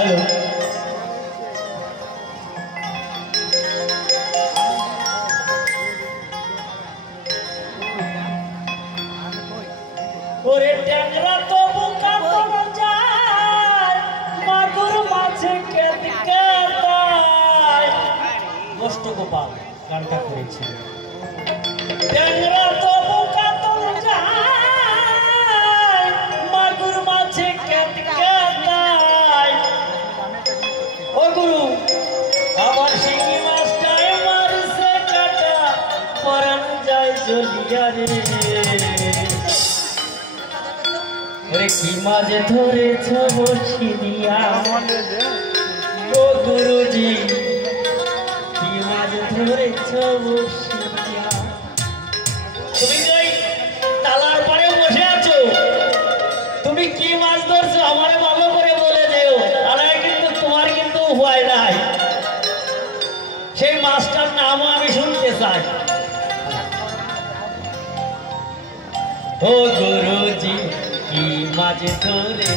hello ওরে ট্যাংরা তো বুকা তোর যায় মাগুর মাছে কেটে কেটায় কষ্ট গোপাল গানটা করেছে ট্যাংরা তো বুকা তোর যায় মাগুর মাছে কেটে কেটায় ও গুরু আমার শিঙি মাছটায় মারছে কাটা পরান যায় জ্বলিয়া রে ওরে কি মাঝে ধরেছ বসিয়া ও গুরুজি কি মাঝে ধরেছ বসিয়া তুমি ওই তালার পারে বসে আছো তুমি কি মাছ ধরছো আমারে ভালো করে বলে দেও আর কিন্তু তোমার কিন্তু উপায় নাই সেই মাছটার নামও আমি শুনতে চাই ও গুরুজি কি মাঝে ধরে